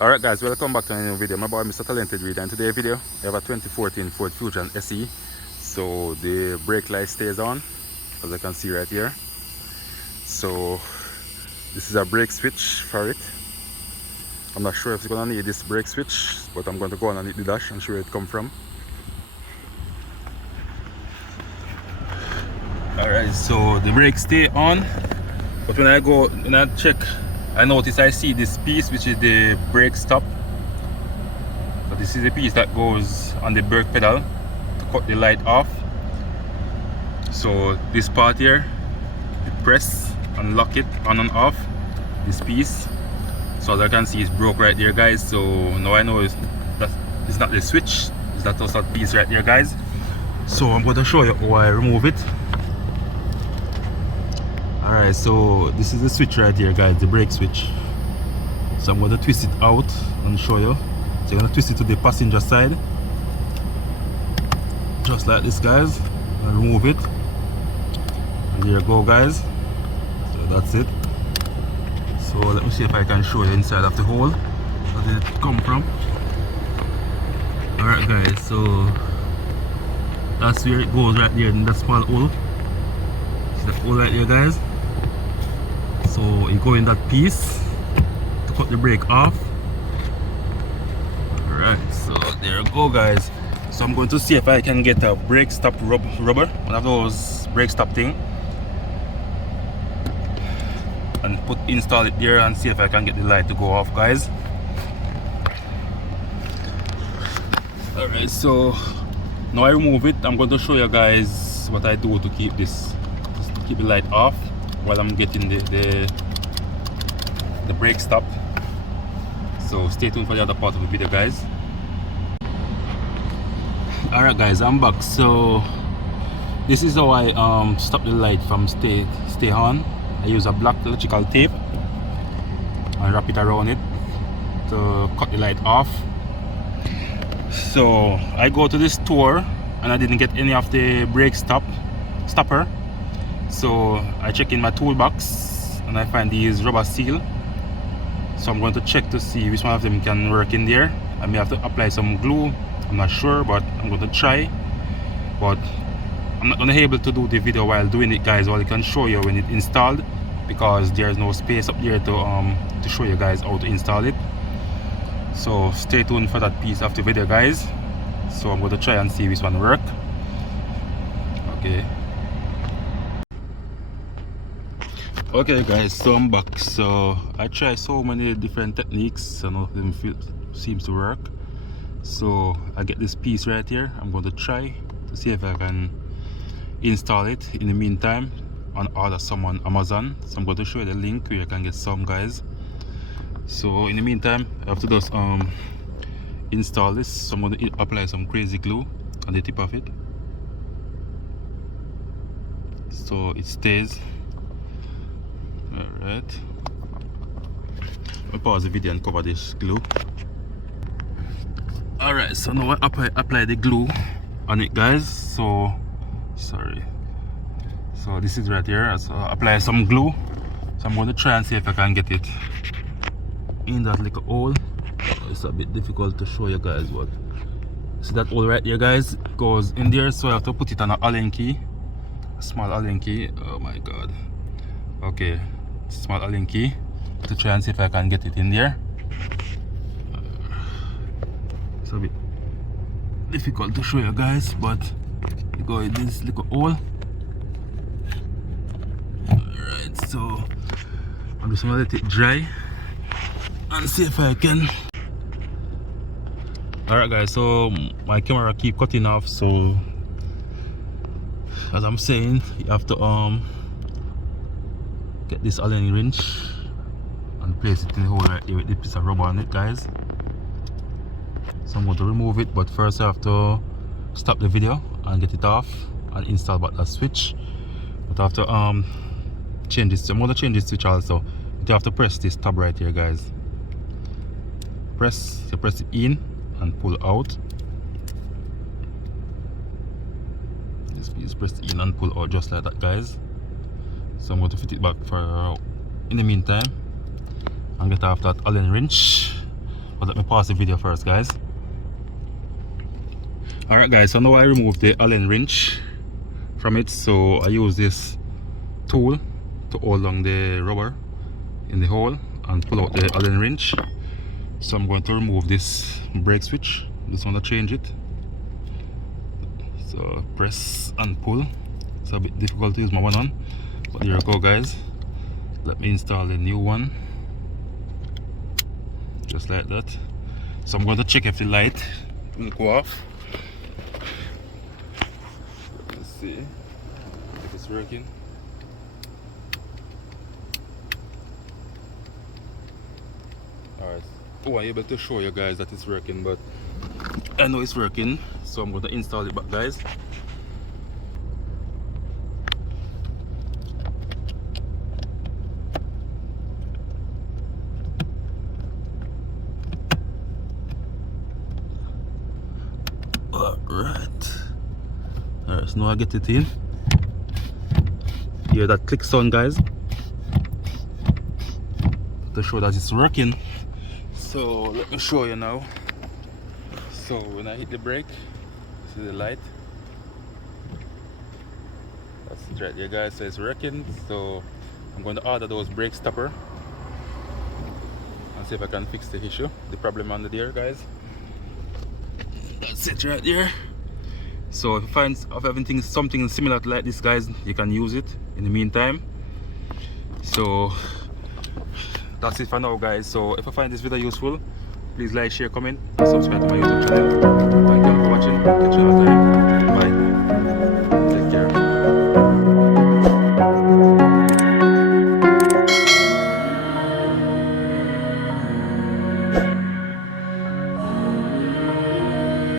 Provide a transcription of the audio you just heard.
Alright guys, welcome back to a new video. My boy Mr. Talented Reid, and today's video we have a 2014 Ford Fusion SE. So the brake light stays on, as I can see right here. So this is a brake switch for it. I'm not sure if it's gonna need this brake switch, but I'm going to go on and hit the dash and show where it come from. Alright, so the brakes stay on, but when I check, I see this piece which is the brake stop. So this is the piece that goes on the brake pedal to cut the light off. So this part here, you press and lock it on and off, this piece. So as I can see, it's broke right there, guys. So now I know that it's not the switch, it's that piece right there, guys. So I'm going to show you how I remove it. Alright, so this is the switch right here, guys, the brake switch. So I'm going to twist it out and show you. So you're going to twist it to the passenger side, just like this, guys, and remove it. And there you go, guys. So that's it. So let me see if I can show you inside of the hole where did it come from. Alright guys, so that's where it goes right there in that small hole. See that hole right there, guys? So you go in that piece to cut the brake off. Alright, so there you go, guys. So I'm going to see if I can get a brake stop rubber, one of those brake stop thing, and install it there and see if I can get the light to go off, guys. Alright, so now I remove it. I'm going to show you guys what I do to keep the light off while I'm getting the brake stop. So stay tuned for the other part of the video, guys. Alright guys, I'm back. So this is how I stop the light from stay on. I use a black electrical tape and wrap it around it to cut the light off. So I go to the store and I didn't get any of the brake stopper. So I check in my toolbox and I find these rubber seal. So I'm going to check to see which one of them can work in there. I may have to apply some glue, I'm not sure, but I'm going to try. But I'm not going to be able to do the video while doing it, guys. Well, I can show you when it's installed, because there's no space up there to show you guys how to install it. So stay tuned for that piece of the video, guys. So I'm going to try and see which one work. Okay. Okay guys, so I'm back. So I try so many different techniques and none of them seems to work. So I get this piece right here. I'm going to try to see if I can install it. In the meantime, on order some on Amazon. So I'm going to show you the link where you can get some, guys. So in the meantime, I have to just install this. So I'm going to apply some crazy glue on the tip of it so it stays. Alright, I'll pause the video and cover this glue. Alright, so now I apply the glue on it, guys. So sorry, so this is right here. So I apply some glue. So I'm going to try and see if I can get it in that little hole. It's a bit difficult to show you guys, but see that hole right there, guys, it goes in there. So I have to put it on an Allen key, a small Allen key. Oh my god. Okay, small Allen key to try and see if I can get it in there. It's a bit difficult to show you guys, but you go in this little hole. Alright, so I'm just gonna let it dry and see if I can. Alright guys, so my camera keep cutting off, so as I'm saying, you have to get this Allen wrench and place it in the hole right there with this piece of rubber on it, guys. So I'm going to remove it, but first I have to stop the video and get it off and install back that switch. But I have to change this. I'm going to change this switch also. You have to press this tab right here, guys. Press it in and pull out. Just press it in and pull out just like that, guys. So I'm going to fit it back for in the meantime and get off that Allen wrench But let me pause the video first, guys. Alright guys, so now I removed the Allen wrench from it, so I use this tool to hold on the rubber in the hole and pull out the Allen wrench. So I'm going to remove this brake switch, this one to change it. So press and pull. It's a bit difficult to use my one hand, but here we go guys. Let me install the new one, just like that. So I'm going to check if the light will go off. Let's see if it's working. Alright, I'm able to show you guys that it's working, but I know it's working, so I'm going to install it back, guys. Alright, so now I get it in. Hear that click sound, guys, to show that it's working. So let me show you now. So when I hit the brake, see the light, that's it right there guys, so it's working. So I'm going to order those brake stopper and see if I can fix the issue, the problem under there, guys. That's it right there. So if you find something similar to like this, guys, you can use it in the meantime. So that's it for now, guys. So if you find this video useful, please like, share, comment, and subscribe to my YouTube channel. Thank you for watching. Catch you another time.